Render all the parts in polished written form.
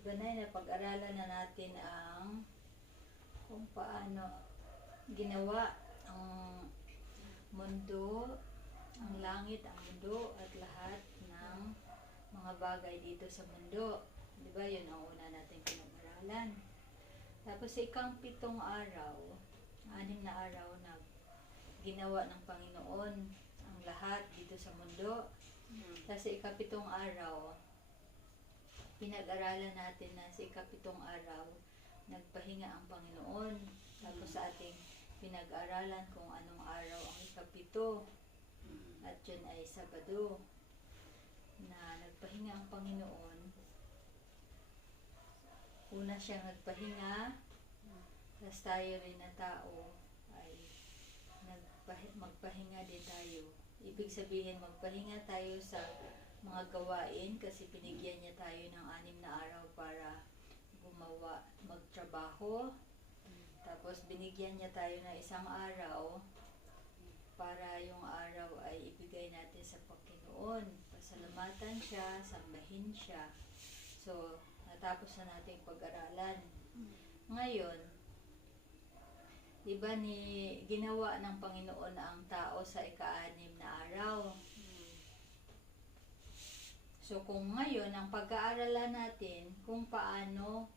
Diba na, napag-aralan na natin ang kung paano ginawa ang mundo, ang langit, ang mundo, at lahat ng mga bagay dito sa mundo. Diba, yun ang una natin pinag-aralan. Tapos sa ikang-pitong araw, 6 na araw na ginawa ng Panginoon ang lahat dito sa mundo. Tapos sa ikapitong araw, pinag-aralan natin na sa ikapitong araw, nagpahinga ang Panginoon. Tapos sa ating pinag-aralan kung anong araw ang ikapito. At yun ay Sabado, na nagpahinga ang Panginoon. Una siyang nagpahinga, tapos tayo rin na tao ay magpahinga din tayo. Ibig sabihin, magpahinga tayo sa mga gawain kasi binigyan niya tayo ng 6 na araw para gumawa, magtrabaho. Tapos binigyan niya tayo ng 1 araw para yung araw ay ibigay natin sa Panginoon. Pasalamatan siya, sambahin siya. So, natapos na nating pag-aralan. Ngayon, diba ginawa ng Panginoon ang tao sa ika-6 na araw. So, kung ngayon, ang pag-aaralan natin kung paano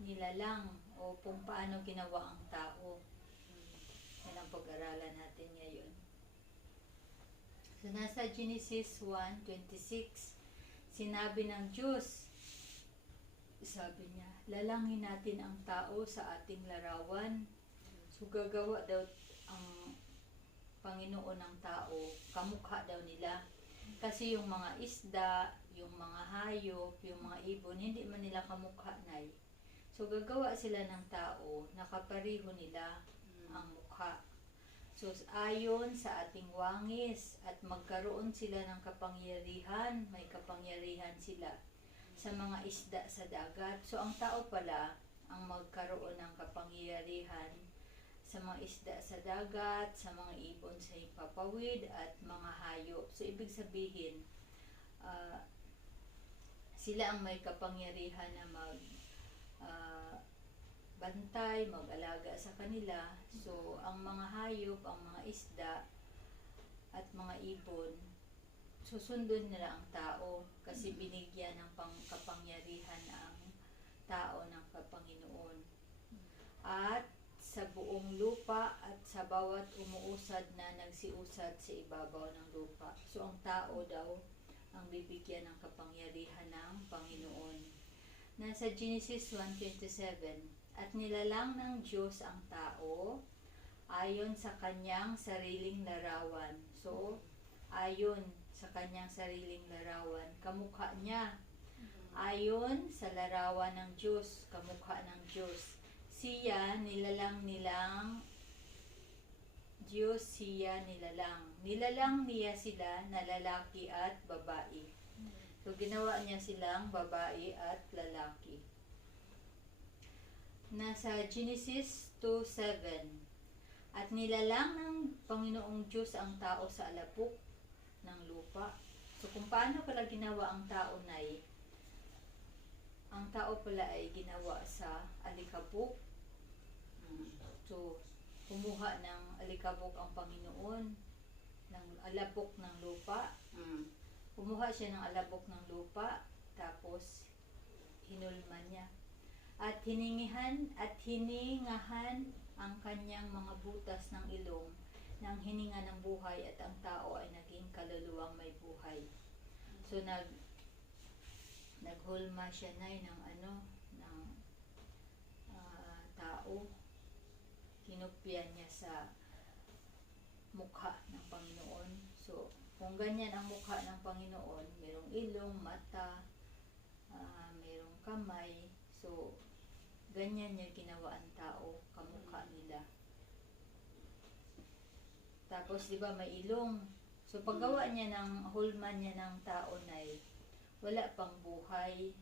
nilalang o kung paano ginawa ang tao. Yan ang pag-aaralan natin ngayon. So, nasa Genesis 1:26, sinabi ng Diyos, sabi niya, lalangin natin ang tao sa ating larawan. So, gagawa daw ang Panginoon ng tao, kamukha daw nila. Kasi yung mga isda, yung mga hayop, yung mga ibon, hindi man nila kamukha na. So, gagawa sila ng tao, nakapareho nila ang mukha. So, ayon sa ating wangis, at magkaroon sila ng kapangyarihan, may kapangyarihan sila sa mga isda sa dagat. So, ang tao pala, ang magkaroon ng kapangyarihan sa mga isda sa dagat, sa mga ibon sa ipapawid, at mga hayop. So, ibig sabihin, sila ang may kapangyarihan na bantay, mag-alaga sa kanila. So, ang mga hayop, ang mga isda, at mga ibon, susundon nila ang tao kasi binigyan ng kapangyarihan ang tao ng Panginoon. At sa buong lupa at sa bawat umuusad na nagsiusad sa ibabaw ng lupa. So, ang tao daw ang bibigyan ng kapangyarihan ng Panginoon. Nasa Genesis 1:27, at nilalang ng Diyos ang tao ayon sa kanyang sariling larawan. So, ayon sa kanyang sariling larawan, kamukha niya. Ayon sa larawan ng Diyos, kamukha ng Diyos. Siya nilalang Diyos siya nilalang. Nilalang niya sila na lalaki at babae. So, ginawa niya silang babae at lalaki. Nasa Genesis 2:7, at nilalang ng Panginoong Diyos ang tao sa alapok ng lupa. So, kung paano pala ginawa ang tao ang tao pala ay ginawa sa alikabok. So, kumuha ng alikabok ang Panginoon, ng alapok ng lupa. Kumuha siya ng alabok ng lupa, tapos hinulman niya. At hiningahan ang kanyang mga butas ng ilong ng hininga ng buhay, at ang tao ay naging kaluluwang may buhay. So, naghulma siya ng tao. Kinupyan niya sa mukha ng Panginoon. So, kung ganyan ang mukha ng Panginoon, mayroong ilong, mata, mayroong kamay. So, ganyan niya ginawa ang tao, kamukha nila. Tapos, di ba, may ilong. So, paggawa niya hulman niya ng tao wala pang buhay.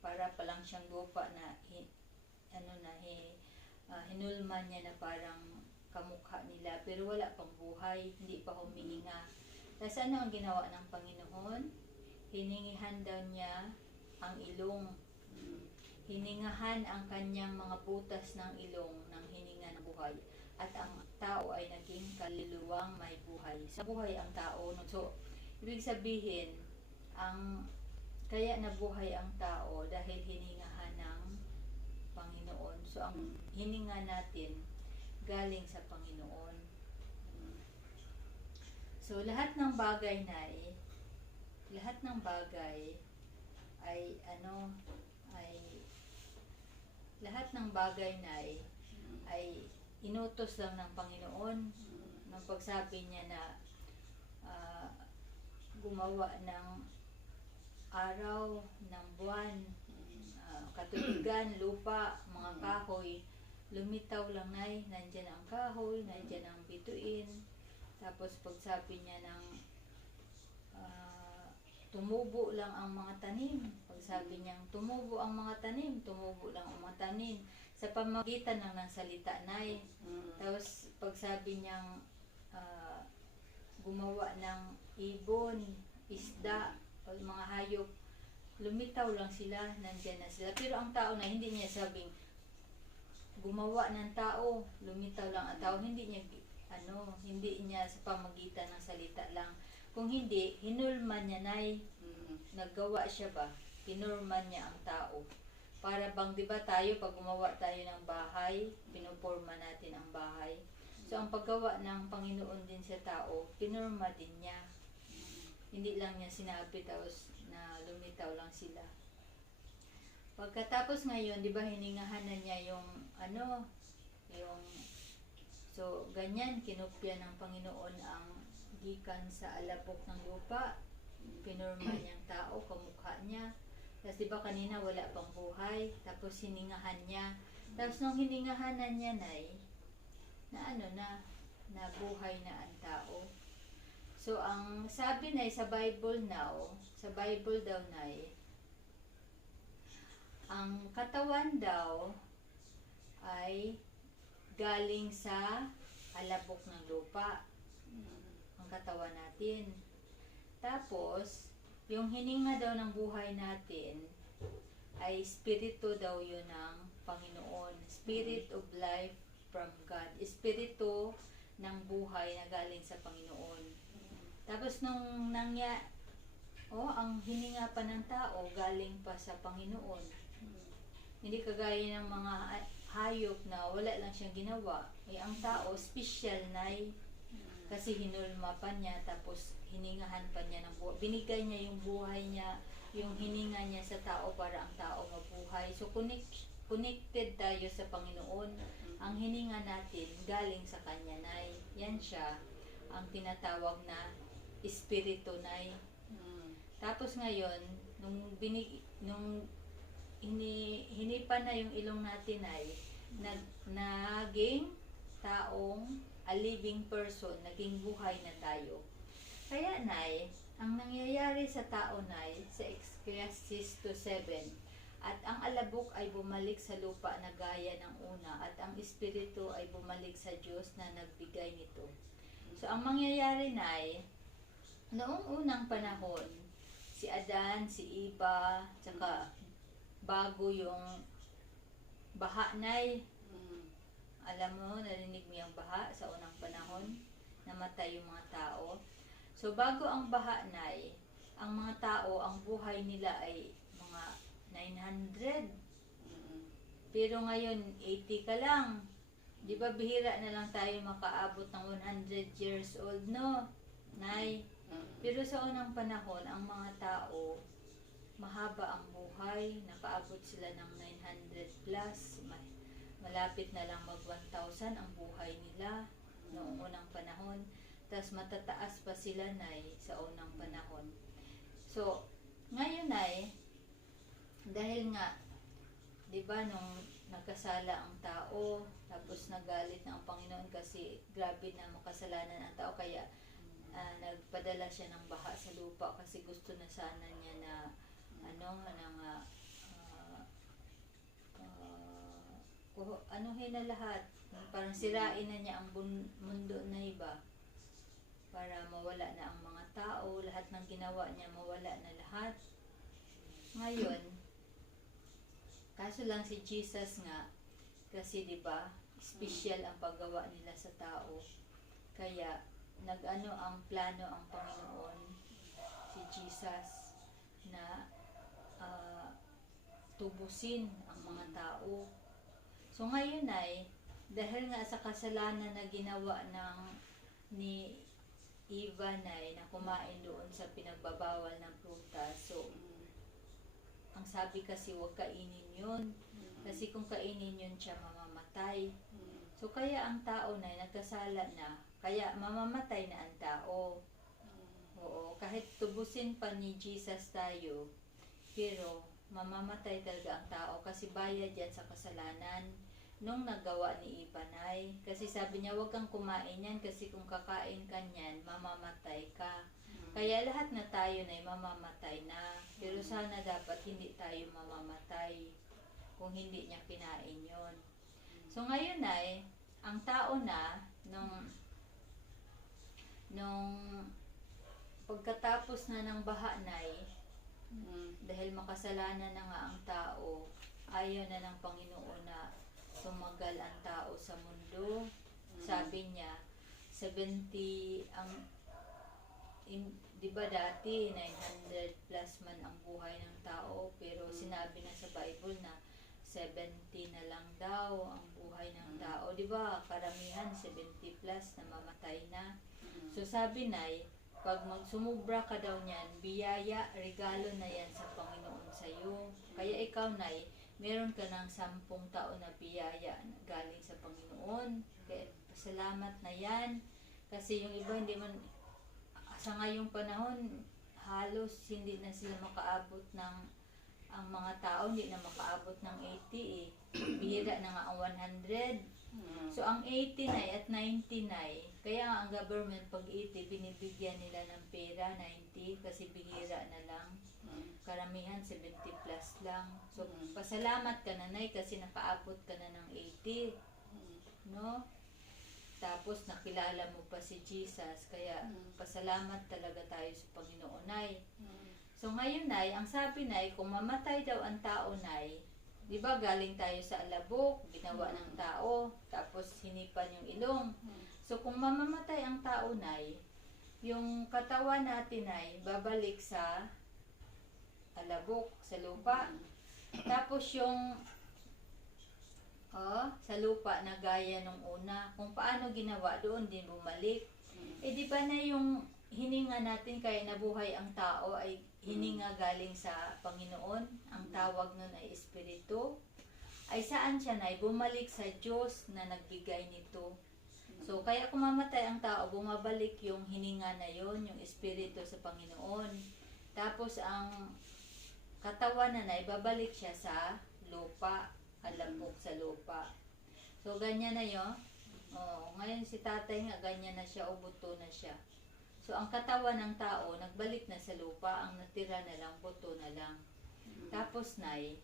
Para pa lang siyang lupa na hinulman niya na parang kamukha nila, pero wala pang buhay, hindi pa humihinga. Tapos ano ang ginawa ng Panginoon? Hiningihan daw niya ang ilong. Hiningahan ang kanyang mga butas ng ilong ng hininga ng buhay. At ang tao ay naging kaluluwang may buhay. Sa buhay ang tao. So, ibig sabihin, kaya nabuhay ang tao dahil hiningahan ng Panginoon. So, ang hininga natin galing sa Panginoon. So, lahat ng bagay ay inutos lang ng Panginoon ng pagsabi niya na gumawa ng araw, ng buwan, katubigan, lupa, mga kahoy. Lumitaw lang nandyan ang kahoy, nandyan ang bituin. Tapos pagsabi niya ng tumubo lang ang mga tanim. Pagsabi niyang tumubo ang mga tanim, tumubo lang ang mga tanim. Sa pamagitan lang ng salita Tapos pagsabi niyang gumawa ng ibon, isda, o mga hayop, lumitaw lang sila, nandyan na sila. Pero ang tao hindi niya sabing gumawa ng tao, lumitaw lang ang tao, hindi niya sa pamagitan ng salita lang. Kung hindi, hinulman niya naggawa siya ba? Hinulman niya ang tao. Para bang, di ba tayo, pag gumawa tayo ng bahay, pinuporma natin ang bahay. So, ang paggawa ng Panginoon din sa tao, pinurma din niya. Hindi lang niya sinabi tapos na lumitaw lang sila. Pagkatapos ngayon, di ba hiningahan na niya so, ganyan, kinopya ng Panginoon ang gikan sa alabok ng lupa. Pinurma niyang tao, kamukha niya. Tapos di ba kanina wala pang buhay, tapos hiningahan niya. Tapos nung hiningahanan niya na buhay na ang tao. So ang sabi sa Bible daw ang katawan daw ay galing sa alabok ng lupa. Ang katawan natin. Tapos, yung hininga daw ng buhay natin ay espiritu daw yun ng Panginoon. Spirit of life from God. Espiritu ng buhay na galing sa Panginoon. Tapos ang hininga pa ng tao galing pa sa Panginoon. Hindi kagaya ng mga hayop na wala lang siyang ginawa. Ang tao, special kasi hinulma pa niya, tapos hiningahan pa niya ng buhay. Binigay niya yung buhay niya, yung hininga niya sa tao para ang tao mabuhay. So, connected tayo sa Panginoon. Ang hininga natin galing sa Kanya, Yan siya, ang tinatawag na Espiritu, Tapos ngayon, nung hinipan na yung ilong natin, naging taong a living person, naging buhay na tayo. Kaya, ang nangyayari sa tao, sa Ecclesiastes 2:7, at ang alabok ay bumalik sa lupa na gaya ng una, at ang espiritu ay bumalik sa Diyos na nagbigay nito. So, ang mangyayari, noong unang panahon, si Adan, si Eva, tsaka bago yung baha, alam mo, narinig mo yung baha sa unang panahon, namatay yung mga tao. So, bago ang baha, ang mga tao, ang buhay nila ay mga 900. Pero ngayon, 80 ka lang. Di ba, bihira na lang tayo makaabot ng 100 years old, no? Pero sa unang panahon, ang mga tao, mahaba ang buhay, nakaabot sila ng 900 plus, malapit na lang mag 1,000 ang buhay nila noong unang panahon. Tapos matataas pa sila sa unang panahon. So, ngayon dahil nga, di ba, nung nagkasala ang tao, tapos nagalit na ang Panginoon kasi grabe na makasalanan ang tao, kaya nagpadala siya ng baha sa lupa kasi gusto na sana niya na anuhin na lahat, parang sirain na niya ang mundo na iba para mawala na ang mga tao, lahat ng ginawa niya mawala na lahat. Ngayon, kaso lang si Jesus nga, kasi 'di ba, special ang paggawa nila sa tao. Kaya nag-ano ang plano ang Panginoon, si Jesus, na tubusin ang mga tao. So ngayon ay, dahil nga sa kasalanan na ginawa ni Eva na kumain doon sa pinagbabawal ng prutas, so ang sabi kasi huwag kainin yun. Kasi kung kainin yun siya, mamamatay. So kaya ang tao na nagkasala na, kaya mamamatay na ang tao. Oo, kahit tubusin pa ni Jesus tayo, pero mamamatay talaga ang tao kasi bayad yan sa kasalanan nung nagawa ni Ipanay. Kasi sabi niya, huwag kang kumain yan kasi kung kakain ka niyan, mamamatay ka. Kaya lahat na tayo na mamamatay na. Pero sana dapat hindi tayo mamamatay kung hindi niya kinain yun. So ngayon ay, ang tao na, nung pagkatapos na ng baha na dahil makasalanan na nga ang tao, ayaw na ng Panginoon na tumagal ang tao sa mundo. Sabi niya, 70 di ba dati 900 plus man ang buhay ng tao, pero sinabi na sa Bible na 70 na lang daw ang buhay ng tao. Di ba karamihan 70 plus na mamatay na. So sabi na, pag sumubra ka daw niyan, biyaya, regalo na yan sa Panginoon sa iyo. Kaya ikaw, Nay, meron ka ng 10 taon na biyaya galing sa Panginoon. Kaya salamat na yan. Kasi yung iba hindi man, sa ngayong panahon, halos hindi na sila makaabot ng, ang mga tao hindi na makaabot ng 80 eh. Bihira na nga ang 100. So ang 80 na at 90 na, kaya nga ang government pag 80 binibigyan nila ng pera 90 kasi bihira na lang. Karamihan 70 plus lang. So pasalamat ka na, Nay, kasi nakaabot ka na ng 80. No? Tapos nakilala mo pa si Jesus, kaya pasalamat talaga tayo sa Panginoon, Nay. So ngayon, Nay, ang sabi, Nay, kung mamatay daw ang tao, Nay, di ba galing tayo sa alabok, ginawa ng tao, tapos hinipan yung ilong. So kung mamamatay ang tao, Nay, yung katawan natin, Nay, babalik sa alabok, sa lupa. Tapos yung sa lupa na gaya nung una, kung paano ginawa doon din bumalik. Eh di ba na yung hininga natin kaya nabuhay ang tao ay hininga galing sa Panginoon, ang tawag nun ay Espiritu, ay saan siya, Nay? Bumalik sa Diyos na nagbigay nito. So kaya kung mamatay ang tao, bumabalik yung hininga na yon, yung Espiritu sa Panginoon. Tapos ang katawan na, Nay, babalik siya sa lupa, alambok sa lupa. So ganyan na yun. Ngayon si tatay nga, ganyan na siya, buto na siya. So ang katawan ng tao, nagbalik na sa lupa, ang natira na lang, buto na lang. Tapos, Nay,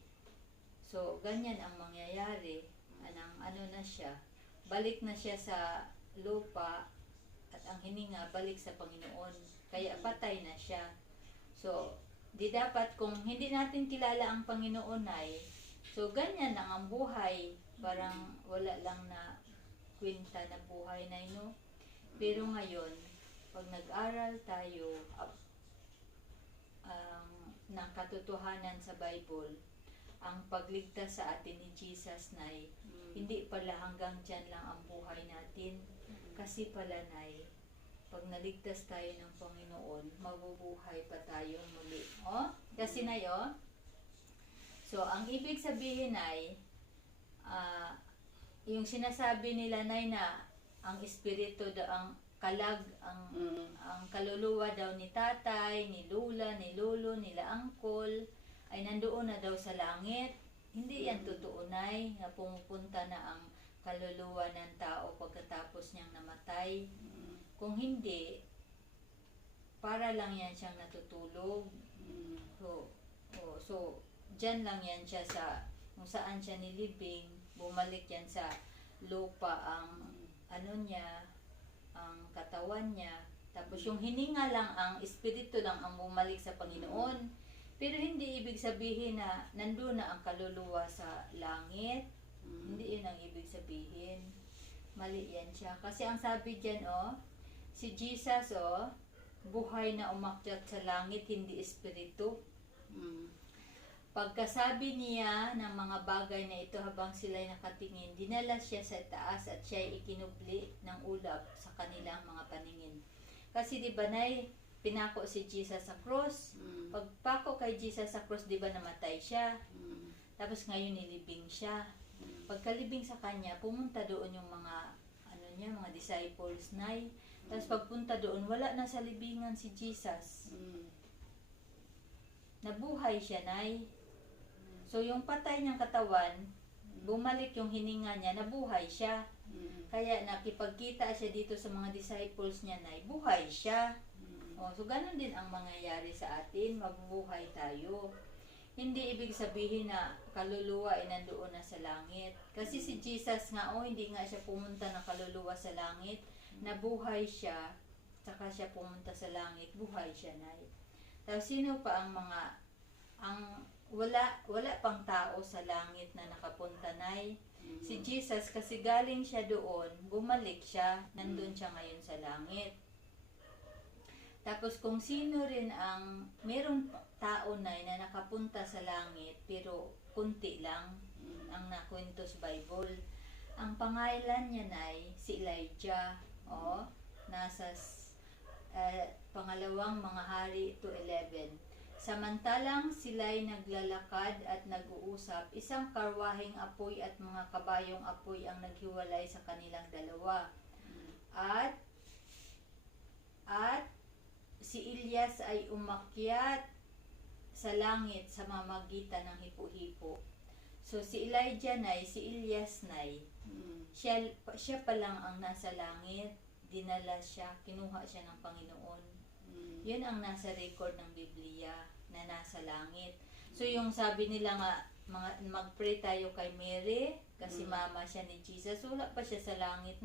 so ganyan ang mangyayari. Ano na siya, balik na siya sa lupa, at ang hininga, balik sa Panginoon. Kaya patay na siya. So, di dapat, kung hindi natin kilala ang Panginoon, Nay, so ganyan lang ang buhay. Parang wala lang na kwenta na buhay, Nay, no? Pero ngayon, pag nag-aral tayo ng katotohanan sa Bible, ang pagligtas sa atin ni Jesus, Nay, hindi pala hanggang dyan lang ang buhay natin. Kasi pala, Nay, pag naligtas tayo ng Panginoon, mabubuhay pa tayo muli. Kasi, Nay, so, ang ibig sabihin ay, yung sinasabi nila, Nay, na ang espiritu daw, ang kalag, ang kaluluwa daw ni tatay, ni lula, ni lolo, nila angkol, ay nandoon na daw sa langit. Hindi yan totoo, Nay, na pumupunta na ang kaluluwa ng tao pagkatapos niyang namatay. Kung hindi, para lang yan siyang natutulog. So, dyan lang yan siya sa, kung saan siya nilibing, bumalik yan sa lupa ang niya, ang katawan niya. Tapos yung hininga lang, ang espiritu lang ang bumalik sa Panginoon. Pero hindi ibig sabihin na nandun na ang kaluluwa sa langit. Hindi yun ang ibig sabihin. Mali yan siya. Kasi ang sabi dyan, si Jesus, buhay na umakyat sa langit, hindi espiritu. Pagkasabi niya ng mga bagay na ito habang sila'y nakatingin, dinala siya sa taas at siya'y ikinubli ng ulap sa kanilang mga paningin. Kasi di ba pinako si Jesus sa cross? Pagpako kay Jesus sa cross, di ba namatay siya? Tapos ngayon nilibing siya. Pagkalibing sa kanya, pumunta doon yung mga mga disciples Tapos pagpunta doon, wala na sa libingan si Jesus. Nabuhay siya, So yung patay niyang katawan, bumalik yung hininga niya, nabuhay siya. Kaya nakipagkita siya dito sa mga disciples niya, buhay siya. So ganun din ang mangyayari sa atin, mabubuhay tayo. Hindi ibig sabihin na kaluluwa ay nandoon na sa langit. Kasi si Jesus nga, hindi nga siya pumunta ng kaluluwa sa langit. Nabuhay siya, saka siya pumunta sa langit, buhay siya, Tapos sino pa wala pang tao sa langit na nakapunta, Si Jesus, kasi galing siya doon, bumalik siya, nandun siya ngayon sa langit. Tapos kung sino rin ang merong tao na nakapunta sa langit, pero kunti lang ang nakwento sa Bible. Ang pangalan niya si Elijah. Nasa pangalawang mga hari 2:11. Samantalang sila'y naglalakad at nag-uusap, isang karwaheng apoy at mga kabayong apoy ang naghiwalay sa kanilang dalawa. At si Elias ay umakyat sa langit sa mamagitan ng hipo-hipo. So si Elijah si Elias siya pa lang ang nasa langit, dinala siya, kinuha siya ng Panginoon. Yun ang nasa record ng Biblia na nasa langit. So yung sabi nila nga, mag-pray tayo kay Mary kasi mama siya ni Jesus, wala pa siya sa langit,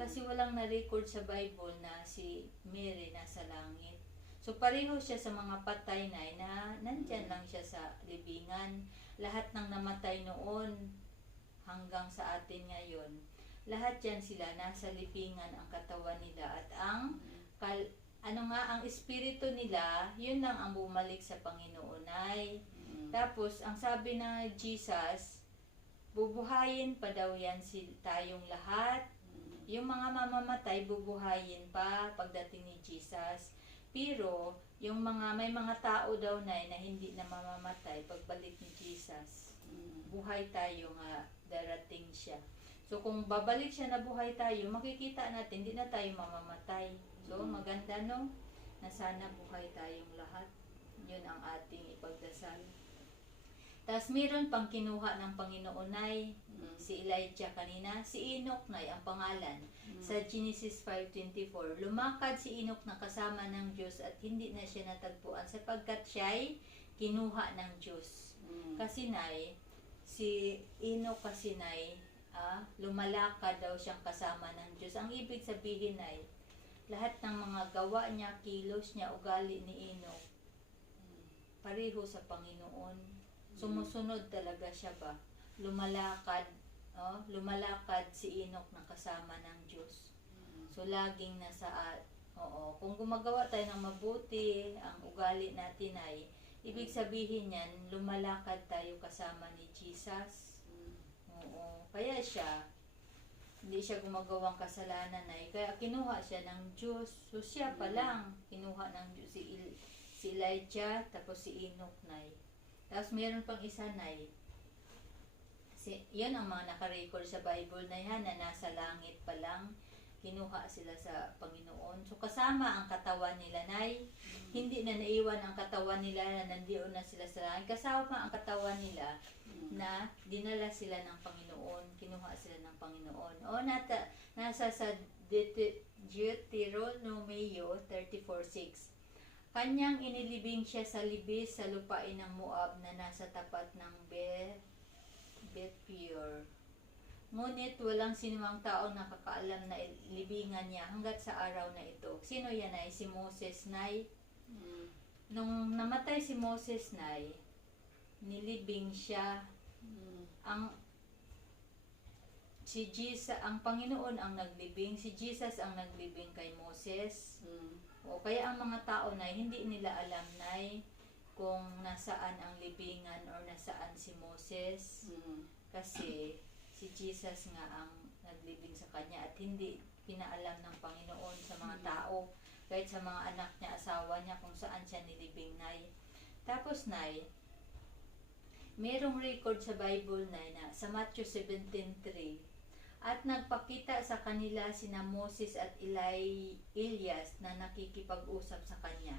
kasi walang na-record sa Bible na si Mary nasa langit. So pareho siya sa mga patay na nandyan lang siya sa libingan. Lahat ng namatay noon hanggang sa atin ngayon, lahat yan sila nasa libingan ang katawan nila at ang espiritu nila, yun lang ang bumalik sa Panginoon. Tapos ang sabi na Jesus, bubuhayin pa daw yan tayong lahat. Yung mga mamamatay, bubuhayin pa pagdating ni Jesus. Pero, may mga tao daw na hindi na mamamatay pagbalik ni Jesus. Buhay tayo nga, darating siya. So, kung babalik siya na buhay tayo, makikita natin, hindi na tayo mamamatay. So, maganda na sana buhay tayong lahat. Yun ang ating ipagdasal. Tapos, meron pang kinuha ng Panginoon si Elijah kanina, si Enoch ang pangalan. Sa Genesis 5:24, lumakad si Enoch na kasama ng Diyos at hindi na siya natagpuan sapagkat siya'y kinuha ng Diyos. Kasi si Enoch kasi lumalakad daw siyang kasama ng Diyos. Ang ibig sabihin lahat ng mga gawa niya, kilos niya, ugali ni Enoch, pareho sa Panginoon. Sumusunod talaga siya ba? Lumalakad si Enoch na kasama ng Diyos. So, laging kung gumagawa tayo ng mabuti, ang ugali natin ibig sabihin yan, lumalakad tayo kasama ni Jesus. Kaya hindi siya gumagawang kasalanan kaya kinuha siya ng Diyos. So, siya pa lang, kinuha ng Diyos si Elijah, tapos si Enoch Tapos, meron pang isa yan ang mga nakarecord sa Bible na nasa langit pa lang, kinuha sila sa Panginoon. So kasama ang katawan nila, hindi na naiwan ang katawan nila na nandiyon na sila sa langit. Kasama ang katawan nila na dinala sila ng Panginoon, kinuha sila ng Panginoon. Nasa sa Deuteronomio 34:6. Kanyang inilibing siya sa libis sa lupain ng Moab na nasa tapat ng Beth-peor. Ngunit walang sinumang taong nakakaalam na libingan niya hanggat sa araw na ito. Sino yan Si Moses nung namatay si Moses, Nay, nilibing siya. Ang ang Panginoon ang naglibing, si Jesus ang naglibing kay Moses. O kaya ang mga tao na hindi nila alam, Nay, kung nasaan ang libingan or nasaan si Moses. Kasi si Jesus nga ang naglibing sa kanya at hindi pinaalam ng Panginoon sa mga tao, kahit sa mga anak niya, asawa niya, kung saan siya nilibing, Nay. Tapos, Nay, merong record sa Bible, Nay, na sa Matthew 17:3, at nagpakita sa kanila sina Moses at Elias na nakikipag-usap sa kanya.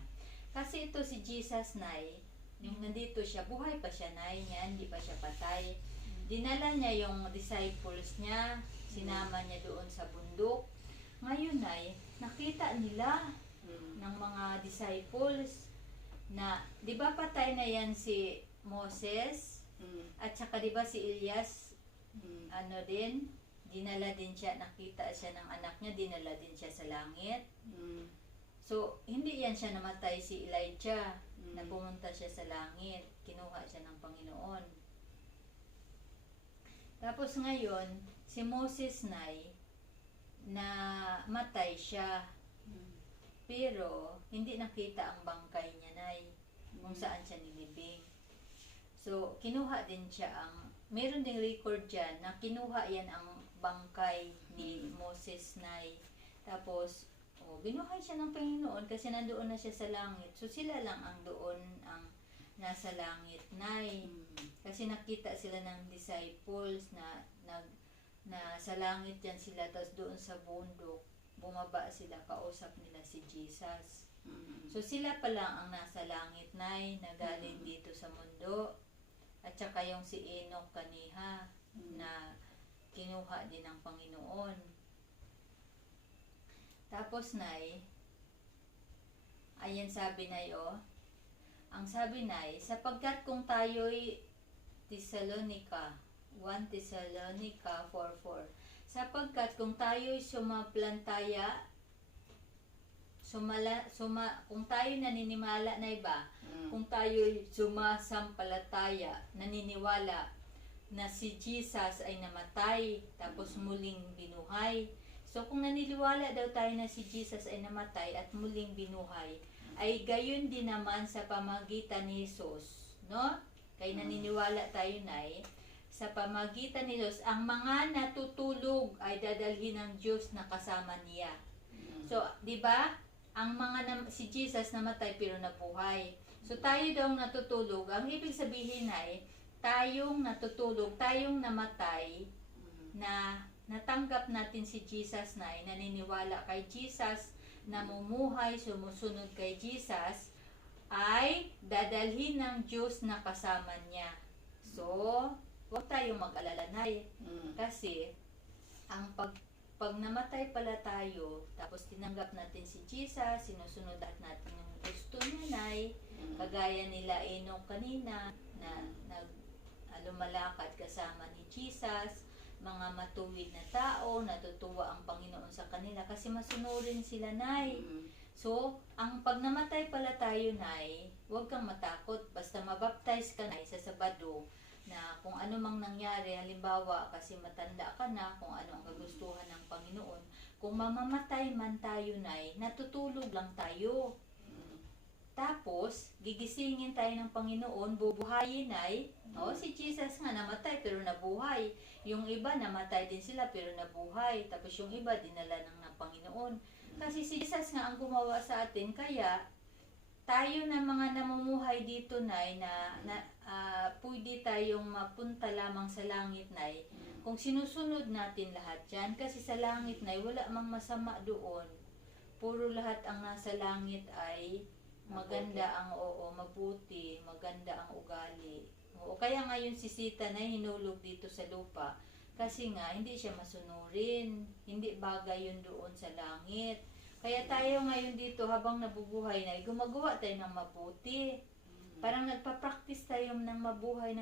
Kasi ito si Jesus, Nay, yung nandito siya, buhay pa siya, Nay, niya, hindi pa siya patay. Dinala niya yung disciples niya, sinama niya doon sa bundok. Ngayon, Nay, nakita nila ng mga disciples na, di ba patay na yan si Moses? At saka di ba si Elias, dinala din siya, nakita siya ng anak niya, dinala din siya sa langit. So, hindi yan siya namatay, si Elijah, na pumunta siya sa langit, kinuha siya ng Panginoon. Tapos ngayon, si Moses, Nay, na matay siya, pero hindi nakita ang bangkay niya, Nay, kung saan siya nilibing. So, kinuha din siya meron ding record dyan na kinuha yan ang bangkay ni Moses, Nay. Tapos, binuhay siya ng Panginoon kasi nandoon na siya sa langit. So, sila lang ang doon ang nasa langit, Nay. Kasi nakita sila ng disciples na sa langit yan sila, tapos doon sa bundok, bumaba sila, kausap nila si Jesus. So, sila pa lang ang nasa langit, Nay, na galing dito sa mundo. At saka yung si Enoch kaniha, na kinuha din ng Panginoon. Tapos, Nay, ayan sabi, Nay, ang sabi, Nay, sapagkat kung tayo'y 1 Thessalonica 4:4, sapagkat kung tayo'y kung tayo naninimala, na iba, kung tayo'y sumasampalataya, naniniwala na si Jesus ay namatay, tapos muling binuhay. So, kung naniniwala daw tayo na si Jesus ay namatay at muling binuhay, ay gayon din naman sa pamagitan ni Jesus, no? Kaya naniniwala tayo, Nay, sa pamagitan ni Jesus, ang mga natutulog ay dadalhin ng Diyos na kasama niya. So, di ba? Si Jesus namatay pero nabuhay. So, tayo daw natutulog. Ang ibig sabihin ay, tayong natutulog, tayong namatay, na natanggap natin si Jesus, na naniniwala kay Jesus, namumuhay, sumusunod kay Jesus, ay dadalhin ng Diyos na kasama niya. So, huwag tayong mag-alala, Nay. Kasi, pag namatay pala tayo, tapos tinanggap natin si Jesus, sinusunod natin yung gusto niya, Nay, kagaya nila Enoch kanina, na lumalakad kasama ni Jesus, mga matuwid na tao, natutuwa ang Panginoon sa kanila kasi masunurin sila, Nay. So, pag namatay pala tayo, Nay, huwag kang matakot, basta mabaptize ka, Nay, sa Sabado, na kung ano mang nangyari, halimbawa kasi matanda ka na, kung ano ang kagustuhan ng Panginoon, kung mamamatay man tayo, Nay, natutulog lang tayo. Tapos, gigisingin tayo ng Panginoon, bubuhayin, Nay. Si Jesus nga namatay pero nabuhay. Yung iba namatay din sila pero nabuhay. Tapos yung iba dinala ng Panginoon. Kasi si Jesus nga ang gumawa sa atin, kaya tayo na mga namumuhay dito, Nay, na pwede tayong mapunta lamang sa langit, Nay, kung sinusunod natin lahat yan. Kasi sa langit, Nay, wala mang masama doon. Puro lahat ang nasa langit ay maganda mabuti, maganda ang ugali. Kaya ngayon si Sita na hinulog dito sa lupa. Kasi nga, hindi siya masunurin. Hindi bagay yun doon sa langit. Kaya tayo ngayon dito, habang nabubuhay na, gumagawa tayo ng mabuti. Parang nagpa-practice tayo ng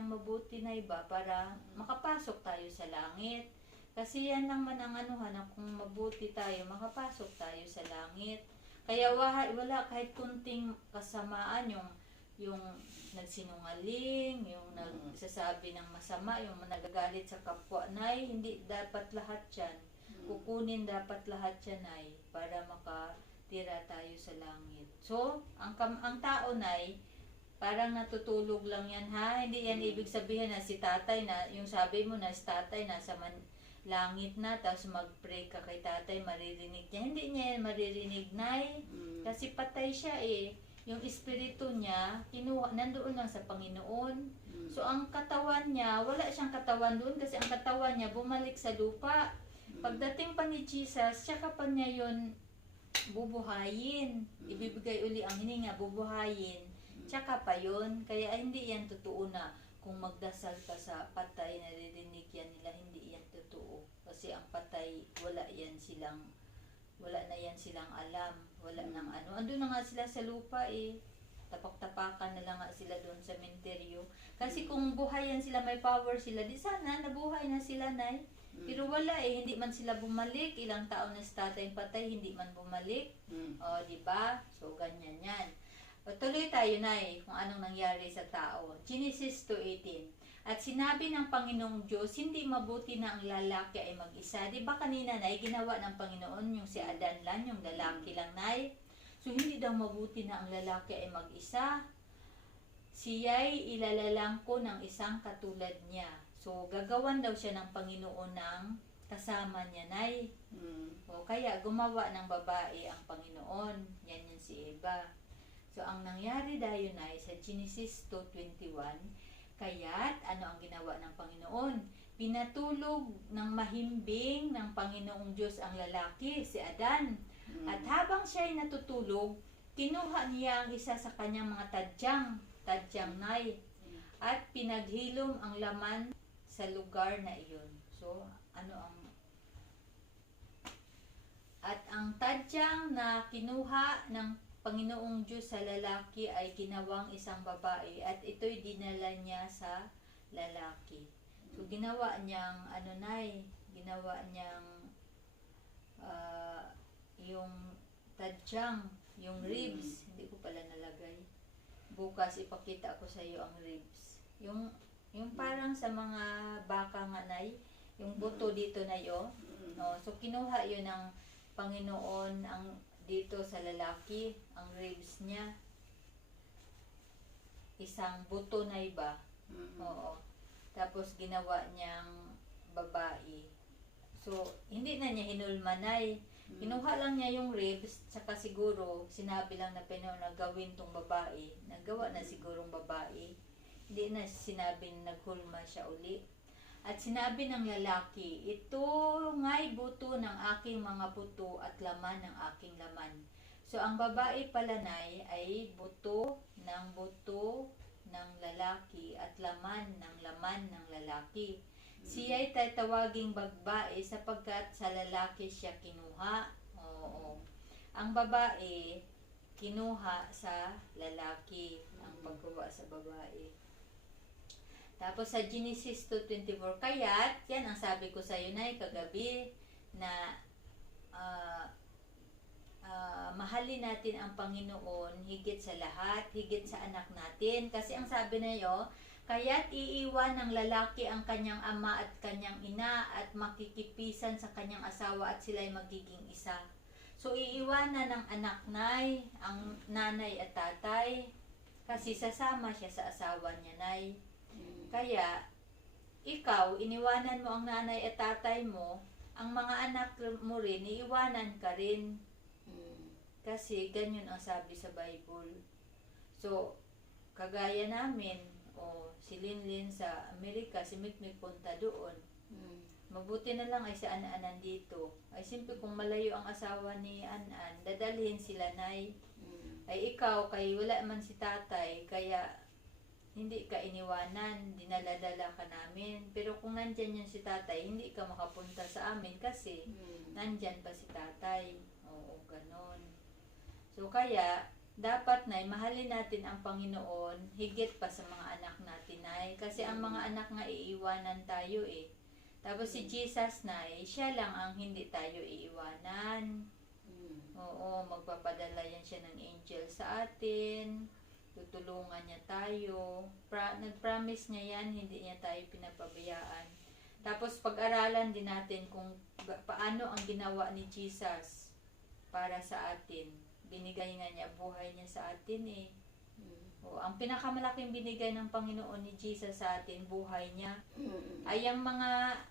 mabuti na iba para makapasok tayo sa langit. Kasi yan lang man ang kung mabuti tayo, makapasok tayo sa langit. Kaya wala kahit kunting kasamaan, yung nagsinungaling, yung nagsasabi ng masama, yung nagagalit sa kapwa, nay, hindi dapat lahat yan. Kukunin dapat lahat yan, nay, para makatira tayo sa langit. So, ang tao, nay, parang natutulog lang yan, ha? Hindi yan ibig sabihin na si tatay na, yung sabi mo na si tatay nasa langit na, tapos mag-pray ka kay tatay, maririnig niya. Hindi niya yan maririnig, nay. Kasi patay siya eh. Yung espiritu niya, nandoon lang sa Panginoon. So, ang katawan niya, wala siyang katawan doon kasi ang katawan niya bumalik sa lupa. Pagdating pa ni Jesus, tsaka pa niya yun bubuhayin. Ibibigay uli ang hininga, bubuhayin. Tsaka pa yun. Kaya hindi yan totoo na kung magdasal ka sa patay, naririnig yan nila, hindi yan totoo. Kasi ang patay, wala na yan silang alam. Wala nang ano. Andun na nga sila sa lupa eh. Tapak-tapakan na lang nga sila doon sa menteryo. Kasi kung buhayan sila, may power sila, di sana nabuhay na sila, nay. Pero wala eh, hindi man sila bumalik. Ilang taon na si tatay patay, hindi man bumalik. O, di ba? So, ganyan yan. O, tuloy tayo, nay, kung anong nangyari sa tao. Genesis 2:18. At sinabi ng Panginoong Diyos, hindi mabuti na ang lalaki ay mag-isa. Di ba kanina, nay, ginawa ng Panginoon yung si Adan lang, yung lalaki lang, nay. So, hindi daw mabuti na ang lalaki ay mag-isa. Siya'y ilalalang ko ng isang katulad niya. So, gagawan daw siya ng Panginoon ng kasama niya, nay. O, kaya gumawa ng babae ang Panginoon. Yan yung si Eva. So, ang nangyari dayo, nay, sa Genesis 2:21, kaya't ano ang ginawa ng Panginoon? Pinatulog ng mahimbing ng Panginoong Diyos ang lalaki, si Adan. At habang siya ay natutulog, kinuha niya ang isa sa kanyang mga tadyang nay, at pinaghilom ang laman sa lugar na iyon. So, at ang tadyang na kinuha ng Panginoong Diyos sa lalaki ay ginawang isang babae at ito'y dinala niya sa lalaki. So, ginawa niyang, ginawa niyang yung tadyang, yung ribs, hindi ko pala nalagay. Bukas ipakita ko sa iyo ang ribs. Yung parang sa mga baka nga, nay, yung buto dito na yo. No, so kinuha yun ng Panginoon ang dito sa lalaki, ang ribs niya. Isang buto na iba. Oo. Tapos ginawa niyang babae. So, hindi na niya hinulmanay. Kinuha lang niya yung ribs, tsaka siguro, sinabi lang na na gawin tong babae. Nagawa na sigurong babae. Hindi na sinabi na naghulma siya uli. At sinabi ng lalaki, ito nga'y buto ng aking mga buto at laman ng aking laman. So, ang babae pala, nay, ay buto ng lalaki at laman ng lalaki. Siya'y tatawaging babae sapagkat sa lalaki siya kinuha. Oo. Ang babae, kinuha sa lalaki. Ang paggawa sa babae. Tapos sa Genesis 2:24, kaya't, yan ang sabi ko sa iyo, nay, kagabi, na mahalin natin ang Panginoon higit sa lahat, higit sa anak natin. Kasi ang sabi na iyo, kaya't iiwan ng lalaki ang kanyang ama at kanyang ina at makikipisan sa kanyang asawa at sila'y magiging isa. So, iiwanan ng anak, nay, ang nanay at tatay, kasi sasama siya sa asawa niya, nay. Kaya, ikaw, iniwanan mo ang nanay at tatay mo, ang mga anak mo rin, iiwanan ka rin. Kasi, ganyan ang sabi sa Bible. So, kagaya namin, si Linlin sa Amerika, si Mikmik punta doon. Mabuti na lang ay si An-An nandito. Ay, simple kung malayo ang asawa ni An-An, dadalhin sila, nay. Ay, ikaw, kay wala man si tatay, kaya hindi ka iniwanan, dinala-dala ka namin. Pero kung nandyan yan si tatay, hindi ka makapunta sa amin kasi nandyan pa si tatay. Oo, ganon. So, kaya, dapat, nay, mahalin natin ang Panginoon higit pa sa mga anak natin, nay. Kasi ang mga anak nga iiwanan tayo eh. Tapos si Jesus, nay, siya lang ang hindi tayo iiwanan. Oo, magpapadala yan siya ng angel sa atin. Tutulungan niya tayo. Nag-promise niya yan, hindi niya tayo pinapabayaan. Tapos pag-aralan din natin kung paano ang ginawa ni Jesus para sa atin. Binigay nga niya buhay niya sa atin eh. O, ang pinakamalaking binigay ng Panginoon ni Jesus sa atin, buhay niya, ay ang mga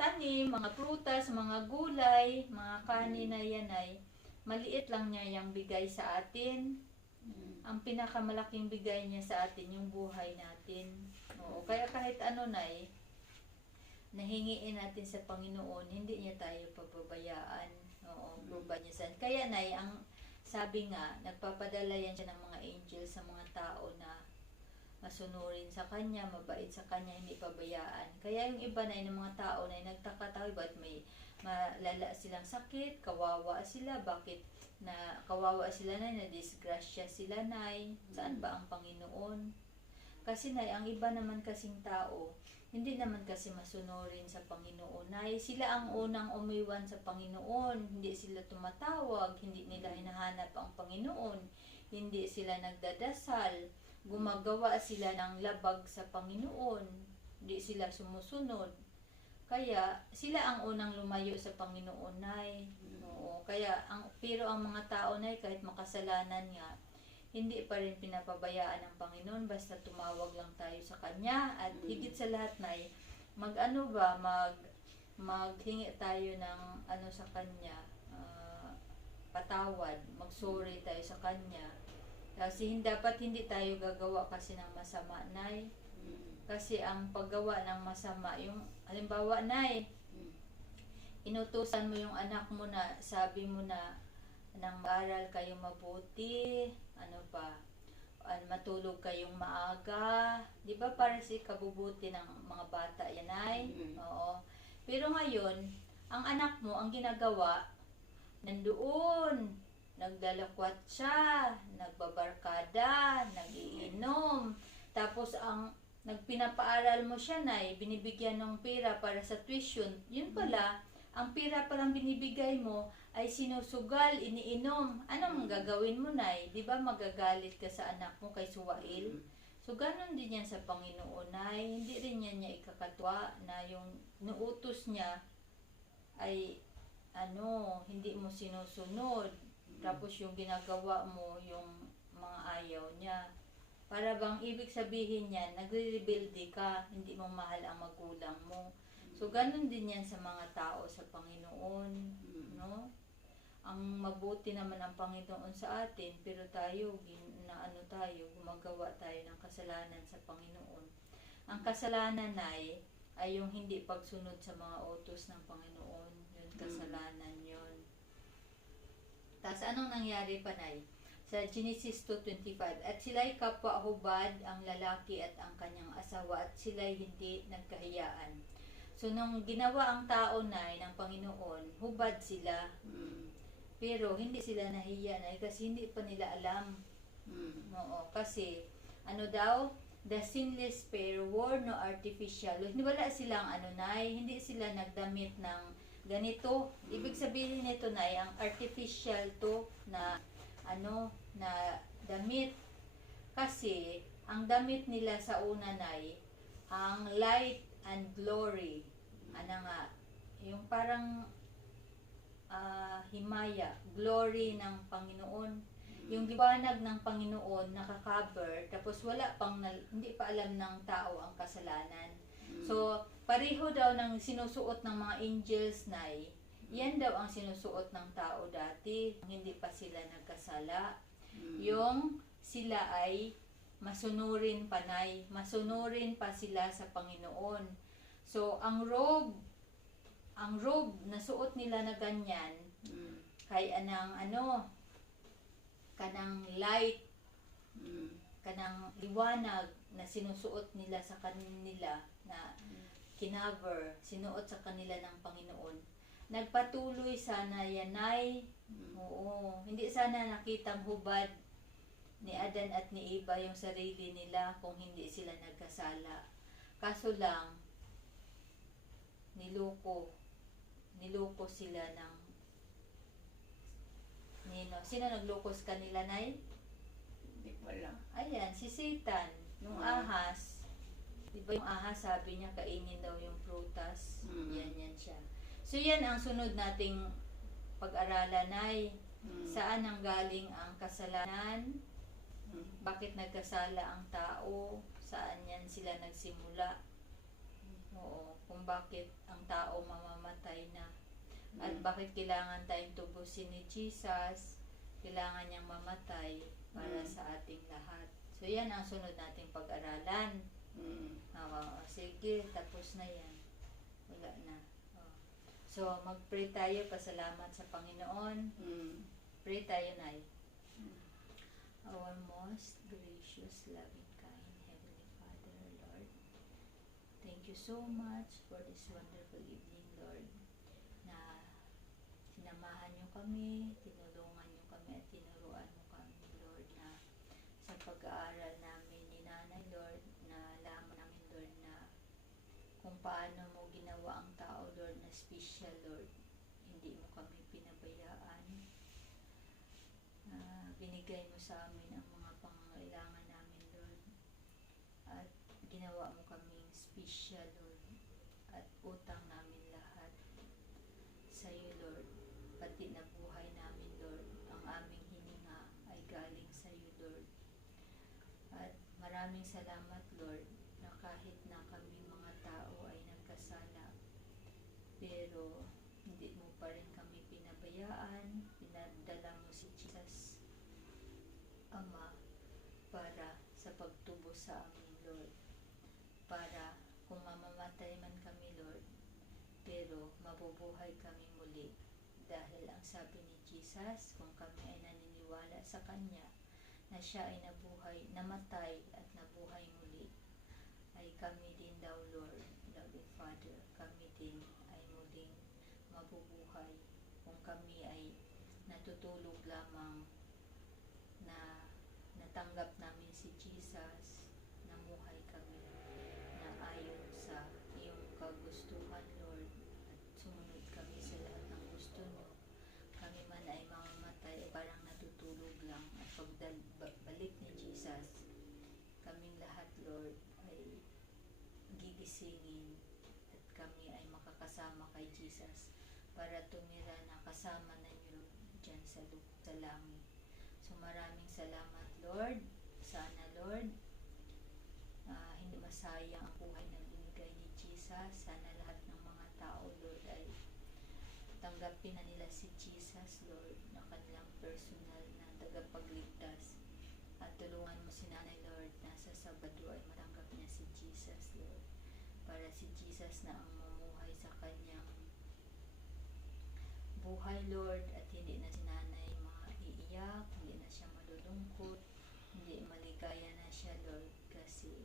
tanim, mga prutas, mga gulay, mga kanin na yan ay maliit lang niya yung bigay sa atin. Ang pinakamalaking bigay niya sa atin, yung buhay natin. Oo, kaya kahit ano na nahingiin natin sa Panginoon, hindi niya tayo pababayaan. Oo, provide niya sa. Kaya ang sabi nga, nagpapadala yan siya ng mga angel sa mga tao na masunurin sa kanya, mabait sa kanya, hindi pabayaan. Kaya yung iba na ng mga tao na nagtaka tayo, ba't may malala silang sakit, kawawa sila, bakit na kawawa sila na disgrasya sila na saan ba ang Panginoon? Kasi ang iba naman kasing tao, hindi naman kasi masunurin sa Panginoon. Sila ang unang umiwan sa Panginoon. Hindi sila tumatawag, hindi nila hinahanap ang Panginoon. Hindi sila nagdadasal. Gumagawa sila ng labag sa Panginoon. Hindi sila sumusunod. Kaya sila ang unang lumayo sa Panginoon. Oo, pero ang mga tao kahit makasalanan nga, hindi pa rin pinapabayaan ng Panginoon, basta tumawag lang tayo sa Kanya at higit sa lahat maghingi tayo ng sa Kanya, patawad, magsorry tayo sa Kanya. Kasi dapat hindi tayo gagawa kasi ng masama, kasi ang paggawa ng masama, yung halimbawa inutusan mo yung anak mo na sabi mo na nang mag-aral kayong mabuti, matulog kayong maaga, di ba para si kabubuti ng mga bata yan Oo. Pero ngayon, ang anak mo, ang ginagawa, nandoon, nagdalakwat siya, nagbabarkada, nagiinom, tapos nagpinapaaral mo siya binibigyan ng pera para sa tuition, yun pala, ang pera palang binibigay mo ay sinusugal, iniinom. Anong gagawin mo, Di ba magagalit ka sa anak mo kay Suwail? So, ganun din yan sa Panginoon, Hindi rin niya ikakatwa na yung nuutos niya ay hindi mo sinusunod. Tapos yung ginagawa mo, yung mga ayaw niya. Para bang ibig sabihin niyan, nagre-rebelde ka, hindi mo mahal ang magulang mo. So, ganun din yan sa mga tao sa Panginoon, Ang mabuti naman ang Panginoon sa atin, pero tayo, gumagawa tayo ng kasalanan sa Panginoon. Ang kasalanan ay yung hindi pagsunod sa mga utos ng Panginoon. Yun, kasalanan yun. Tapos, anong nangyari pa, Sa Genesis 2:25, at sila'y kapwa-hubad ang lalaki at ang kanyang asawa, at sila'y hindi nagkahiyaan. So, nung ginawa ang tao ng Panginoon, hubad sila. Pero, hindi sila nahiya kasi hindi pa nila alam. Oo, kasi, the sinless pair wore no artificial. Wala silang hindi sila nagdamit ng ganito. Ibig sabihin nito ang artificial to na na damit. Kasi, ang damit nila sa una ang light and glory. Yung parang himaya, glory ng Panginoon. Yung liwanag ng Panginoon naka-cover, tapos hindi pa alam ng tao ang kasalanan. So, pareho daw ng sinusuot ng mga angels yan daw ang sinusuot ng tao dati, hindi pa sila nagkasala. Yung sila ay masunurin masunurin pa sila sa Panginoon. So, ang robe na suot nila na ganyan, kay kanang light, kanang liwanag na sinusuot nila sa kanila na kinaver, sinuot sa kanila ng Panginoon. Nagpatuloy sana yan oo, hindi sana nakitang hubad ni Adan at ni Eva yung sarili nila kung hindi sila nagkasala. Kaso lang, niloko sila Sino? Sino naglukos kanila, Nay? Hindi pala. Ayan, si Satan. Yung ahas. Di ba yung ahas, sabi niya, kainin daw yung prutas. Yan siya. So, yan ang sunod nating pag-aralan, Nay. Saan ang galing ang kasalanan? Bakit nagkasala ang tao? Saan yan sila nagsimula? Oo, kung bakit ang tao mamamatay na. At bakit kailangan tayong tubusin ni Jesus? Kailangan niyang mamatay para sa ating lahat. So, yan ang sunod nating pag-aralan. Sige, tapos na yan. Wala na. So, mag-pray tayo, pasalamat sa Panginoon. Pray tayo, Nay. Our most gracious, loving, kind, Heavenly Father, Lord, thank you so much for this wonderful evening, Lord, na sinamahan niyo kami, tinulungan niyo kami at tinuruan mo kami, Lord, na sa pag-aaral namin ni Nanay, Lord, na alaman namin, Lord, na kung paano mo ginawa ang tao, Lord, na special, Lord. Hindi mo kami pinabayaan. Binigay mo sa amin ang mga pangangailangan namin, Lord. At ginawa mo kaming special, Lord. At utang namin lahat sa iyo, Lord. Pati na buhay namin, Lord. Ang aming hininga ay galing sa iyo, Lord. At maraming salamat, Lord, na kahit na kami mga tao ay nagkasala, pero hindi mo pa rin kami pinabayaan. Pinadala mo si Jesus, Ama, para sa pagtubo sa amin, Lord. Para kung mamamatay man kami, Lord, pero mabubuhay kami muli. Dahil ang sabi ni Jesus, kung kami ay naniniwala sa Kanya, na siya ay nabuhay, namatay at nabuhay muli, ay kami din daw, Lord, loving Father, kami din ay muling mabubuhay. Kung kami ay natutulog lamang, na natanggap namin si Jesus, namuhay kami na ayon sa iyong kagustuhan, Lord, at sumunod kami sa lahat ng gusto mo. Kami man ay mamamatay, parang natutulog lang. At pagbalik ni Jesus, kaming lahat, Lord, ay gigisingin at kami ay makakasama kay Jesus para tumira na kasama na niyo dyan sa langit. So maraming salamat, Lord. Sana, Lord, hindi masayang ang buhay na binigay ni Jesus. Sana lahat ng mga tao, Lord, ay tanggapin na nila si Jesus, Lord, na kanilang personal na tagapagligtas. At tulungan mo si Nanay, Lord, na sa Sabado ay matanggap niya si Jesus, Lord. Para si Jesus na ang mamuhay sa kanyang buhay, Lord, at hindi na si Nanay maiiyak, hindi na siya malulungkot, hindi maligaya na siya, Lord, kasi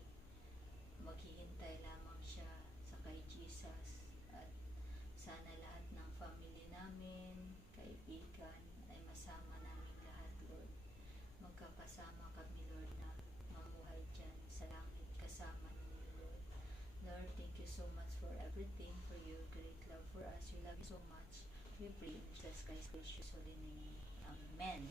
maghihintay lamang siya sa kay Jesus. At sana lahat ng family namin, kaibigan, ay masama namin lahat, Lord. Magkakasama kami, Lord, na mamuhay dyan sa langit kasama ninyo, Lord. Lord, thank you so much for everything, for your great love for us. We love you so much. We pray in Jesus Christ's precious holy name. Amen.